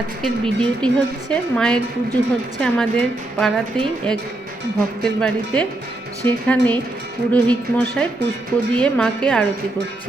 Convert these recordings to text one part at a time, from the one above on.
আজকের ভিডিওটি হচ্ছে, মায়ের পুজো হচ্ছে আমাদের পাড়াতেই এক ভক্তের বাড়িতে। সেখানে পুরোহিত মশাই পুষ্প দিয়ে মাকে আরতি করছে।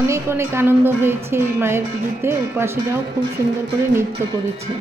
অনেক অনেক আনন্দ হয়েছে এই মায়ের পুজোতে। উপাসীরাও খুব সুন্দর করে নৃত্য করেছে